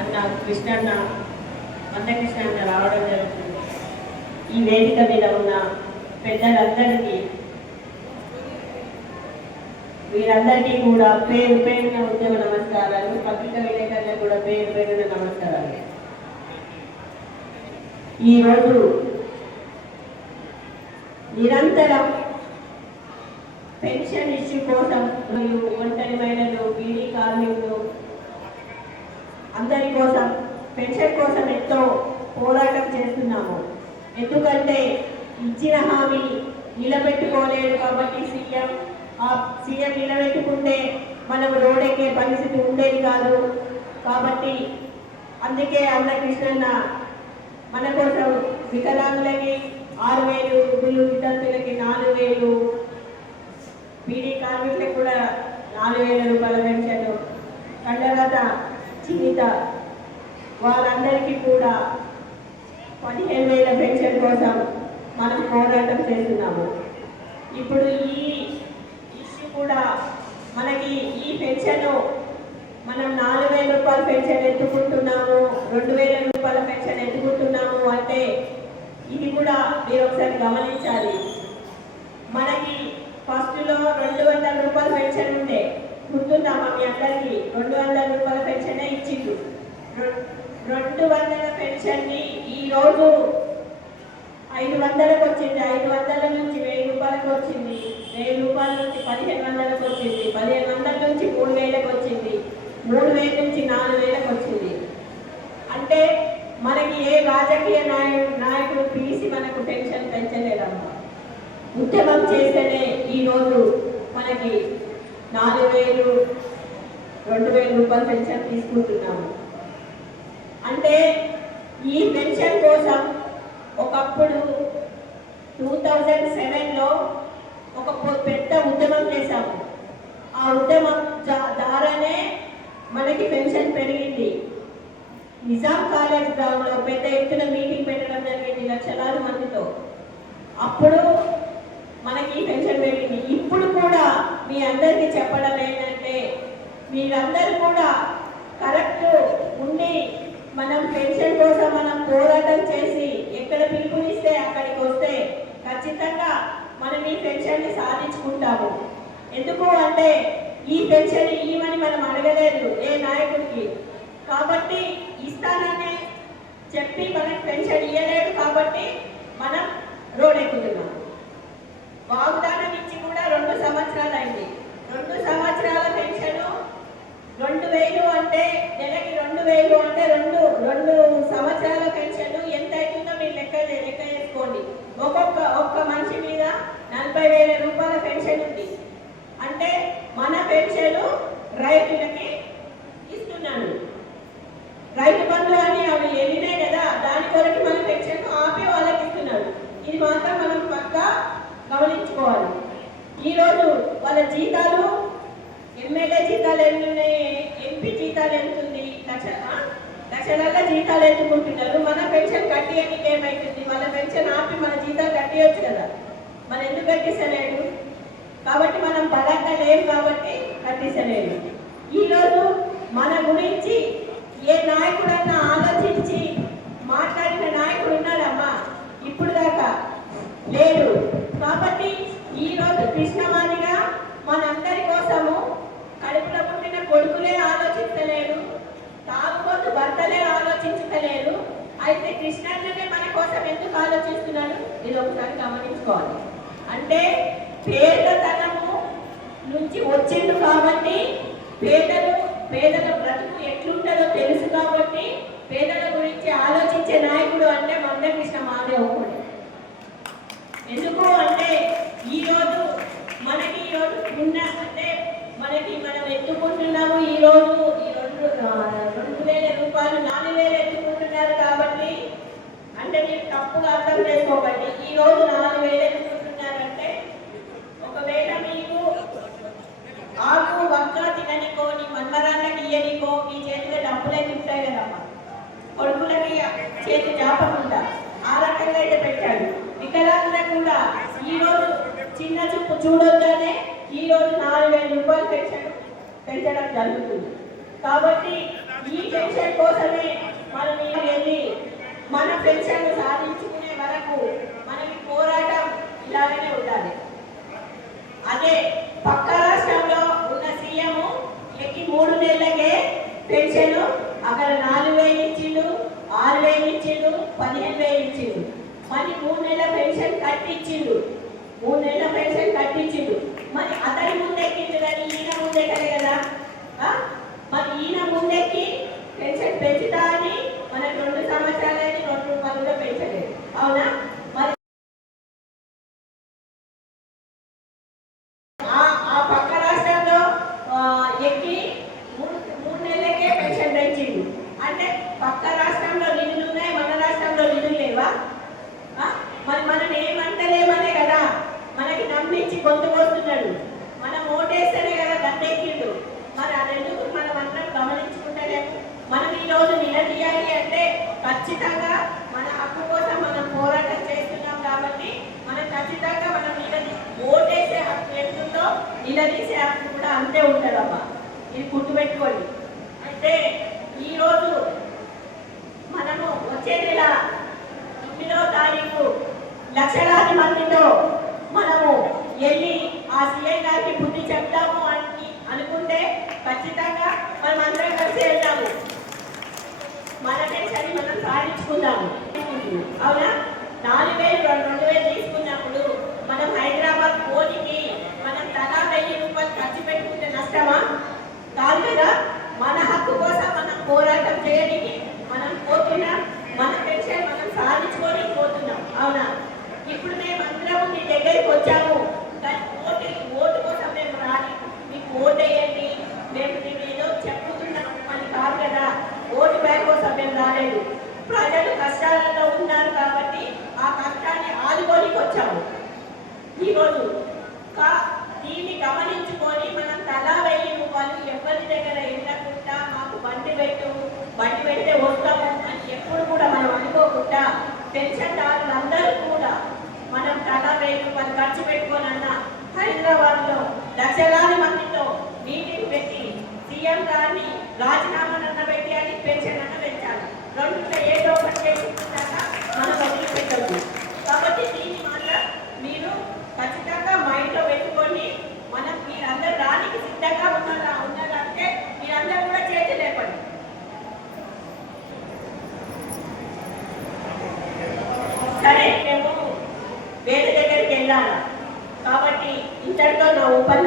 అన్న కృష్ణన్న మందకృష్ణ అన్న రావడం జరుగుతుంది. ఈ వేదిక మీద ఉన్న పెద్దలందరికీ వీరందరికీ కూడా పేరు పేరున ఉద్యమ నమస్కారాలు పత్రిక విలేకరులకు కూడా పేరు పేరున నమస్కారాలు. ఈరోజు నిరంతరం పెన్షన్ ఇష్యూ కోసం మరియు ఒంటరి మహిళలు బీడీ కార్మికులు అందరి కోసం పెన్షన్ కోసం ఎంతో పోరాటం చేస్తున్నాము. ఎందుకంటే ఇచ్చిన హామీ నిలబెట్టుకోలేడు కాబట్టి సీఎం ఆ సీఎం నిలబెట్టుకుంటే మనం రోడెక్కే పరిస్థితి ఉండేది కాదు. కాబట్టి అందుకే అన్న కృష్ణన్న మన కోసం వికలాంగులకి ఆరు వేలు వృద్ధులు విద్యార్థులకి నాలుగు వేలు బీడీ కార్మికులకు కూడా నాలుగు వేల రూపాయల పెన్షన్. కండగత చిన్నిత వాళ్ళందరికీ కూడా పదిహేను వేల పెన్షన్ కోసం మనం పోరాటం చేస్తున్నాము. ఇప్పుడు ఈ ఇష్యూ కూడా మనకి ఈ పెన్షన్ మనం నాలుగు వేల రూపాయల పెన్షన్ ఎత్తుకుంటున్నాము రెండు వేల రూపాయల పెన్షన్ ఎత్తుకుంటున్నాము అంటే ఇది కూడా మీరు ఒకసారి గమనించాలి. మనకి ఫస్ట్లో రెండు వందల రూపాయల పెన్షన్ ఉండే. గుర్తుందామా మీ అందరికీ? రెండు వందల రూపాయల ఇచ్చిండు రెండు వందల పెన్షన్ని ఈరోజు ఐదు వందలకు వచ్చింది. ఐదు వందల నుంచి వెయ్యి రూపాయలకు వచ్చింది. వెయ్యి రూపాయల నుంచి పదిహేను వందలకు వచ్చింది. పదిహేను వందల నుంచి మూడు వేలకు వచ్చింది. మూడు వేల నుంచి నాలుగు వేలకు వచ్చింది. అంటే మనకి ఏ రాజకీయ నాయకుడు నాయకుడు పిలిచి మనకు పెన్షన్ పెంచలేదమ్మా. ఉద్యమం చేస్తేనే ఈరోజు మనకి నాలుగు వేలు రెండు వేల రూపాయలు పెన్షన్ తీసుకుంటున్నాము. అంటే ఈ పెన్షన్ కోసం ఒకప్పుడు టూ థౌజండ్ సెవెన్లో ఒక పెద్ద ఉద్యమం చేశాము. ఆ ఉద్యమం ద్వారానే మనకి పెన్షన్ పెరిగింది. నిజాం కాలేజ్ గ్రౌండ్లో పెద్ద ఎత్తున మీటింగ్ పెట్టడం జరిగింది లక్షలాది మందితో. అప్పుడు మనకి పెన్షన్ పెరిగింది. ఇప్పుడు కూడా మీ అందరికీ చెప్పడం ఏంటంటే మీరందరూ కూడా కరెక్ట్ ఉండి మనం పెన్షన్ కోసం మనం పోరాటం చేసి ఎక్కడ పిలుపునిస్తే అక్కడికి వస్తే ఖచ్చితంగా మనం ఈ పెన్షన్ని సాధించుకుంటాము. ఎందుకు అంటే ఈ పెన్షన్ ఇవ్వమని మనం అడగలేదు ఏ నాయకుడికి. కాబట్టి ఇస్తానని చెప్పి మనకి పెన్షన్ ఇవ్వలేదు కాబట్టి మనం రోడ్ ఎక్కుతున్నాం వాగ్దానం ఇచ్చి కూడా రెండు సంవత్సరాలు అయింది. రెండు సంవత్సరాల పెన్షన్ రెండు వేలు అంటే నెలకి రెండు వేలు అంటే రెండు రెండు సంవత్సరాల పెన్షన్ ఎంత అవుతుందో మీరు లెక్క లెక్క చేసుకోండి ఒక్కొక్క ఒక్క మనిషి మీద నలభై వేల రూపాయల పెన్షన్ ఉంది అంటే మన పెన్షన్ రైతులకి ఇస్తున్నాను రైతు బంధువులు అని అవి వెళ్ళినాయి కదా దాని కొరకు మన పెన్షన్ ఆపి వాళ్ళకి ఇస్తున్నాడు ఇది మాత్రం మనం పక్కా గమనించుకోవాలి ఈరోజు వాళ్ళ జీతాలు ఎమ్మెల్యే జీతాలు ఎన్ని ఉన్నాయి ఎంపీ జీతాలు ఎంత ఉంది లక్ష ఆ? లక్షల జీతాలు ఎత్తుకుంటున్నారు మన పెన్షన్ కట్టేయడానికి ఏమైతుంది? మన పెన్షన్ ఆపి మన జీతాలు కట్టేయచ్చు కదా. మన ఎందుకు కట్టేసలేడు కాబట్టి మనం బలంగా లేవు కాబట్టి కట్టిస్తలేడు ఈరోజు మన గురించి ఏ నాయకుడన్నా ఆలోచించి మాట్లాడిన నాయకుడు ఉన్నాడమ్మా? ఇప్పుడు దాకా లేడు. కాబట్టి ఈరోజు కృష్ణ ఆలోచించలేరు అయితే కృష్ణన్ననే మన కోసం ఎందుకు ఆలోచిస్తున్నాడు? ఇది ఒకసారి గమనించుకోవాలి. అంటే పేదతనము నుంచి వచ్చిండు కాబట్టి పేదలు పేదల బ్రతుకు ఎట్లుంటుందో తెలుసు కాబట్టి పేదల గురించి ఆలోచించే నాయకుడు అంటే మందకృష్ణ మాదేవ్ ఒకడు ఎందుకు అంటే ఈ రోజు మనకి ఈ రోజు ఉన్న అంటే మనకి మనం ఎత్తుకుంటున్నాము ఈ రోజు ఈ రెండు ఆ, రెండు వేల రూపాయలు నాలుగు వేలు ఎత్తుకుంటున్నారు కాబట్టి అంటే మీరు తప్పుగా అర్థం చేసుకోకండి. ఈ రోజు నాలుగు వేలు ఎందుకుంటున్నారంటే ఒకవేళ మీకు ఆకు వక్క తిననికో నీ మన్మరాళ్ళకి ఇయ్యనికో మీ చేతిలో డబ్బులే ఉంటాయి కదమ్మా. కొడుకులకి చేతి జాపకుండా ఆ రకంగా అయితే పెట్టాడు. వికలాంగులకు కూడా ఈ రోజు చిన్న చూపు చూడొద్దనే ఈ రోజు నాలుగు వేల రూపాయలు పెంచడం పెంచడం జరుగుతుంది. కాబట్టి ఈ పెన్షన్ కోసమే మనం ఈ వెళ్ళి మన పెన్షన్ సాధించుకునే వరకు మనకి పోరాటం ఇలాగనే ఉండాలి. అదే పక్క రాష్ట్రంలో ఉన్న సీఎం ఎక్కి మూడు నెలలకే పెన్షన్ అక్కడ నాలుగు వేలు ఇచ్చిండు ఆరు వేలు ఇచ్చిండు పదిహేను వేలు ఇచ్చిండు. మరి మూడు నెలల పెన్షన్ కట్టించిండు. మూడు నెలల పెన్షన్ కట్టించిండు. మరి అతని ముందెక్కిండు కానీ ఈయన ముందెక్కలే కదా? మరి ఈయన ముందెక్కి పెన్షన్ పెంచుతా అని మనకు రెండు సంవత్సరాలైంది రెండు రూపాయలు కూడా పెంచలేదు అవునా మరి ఆ ఆ పక్క రాష్ట్రంలో ఆ, ఎక్కి మూడు మూడు నెలలకే పెన్షన్ పెంచిండు అంటే పక్క రాష్ట్రంలో నిధులు ఉన్నాయి మన రాష్ట్రంలో నిధులు లేవా ఆ? మరి మనం ఏమంటలేమనే కదా మనకి నమ్మించి గొంతు కోస్తున్నాడు మనం ఓటేస్తేనే కదా గట్టెక్కిండు మరి అదెందుకు మనం అందరం గమనించుకుంటలేము మనం ఈ రోజు నిలదీయాలి అంటే ఖచ్చితంగా మన హక్కు కోసం మనం పోరాటం చేస్తున్నాం కాబట్టి మనం ఖచ్చితంగా మనం నిలదీ ఓటేసే హక్కు ఎంతుందో నిలదీసే హక్కు కూడా అంతే ఉంటుందమ్మా ఇది గుర్తుపెట్టుకోండి. అయితే ఈరోజు మనము వచ్చే నెల తొమ్మిదవ తారీఖు లక్షలాది మందితో మనము వెళ్ళి ఆ సీఎం గారికి బుద్ధి చెప్తాము అని అనుకుంటే ఖచ్చితంగా మనం అందరం కలిసి వెళ్తాము. మన దేశాన్ని మనం సాధించుకుందాము. అవునా? నాలుగు వేలు రెండు రెండు వేలు తీసుకున్నప్పుడు మనం హైదరాబాద్ పోటీకి మనం తలా వెయ్యి రూపాయలు ఖర్చు పెట్టుకుంటే నష్టమా కాదు మన హక్కు కోసం మనం పోరాటం చేయడానికి మనం పోతున్నాం మన పెన్షన్ మనం సాధించుకొని పోతున్నాం. అవునా? ఇప్పుడు మేము అందరం మీ దగ్గరికి వచ్చాము. upande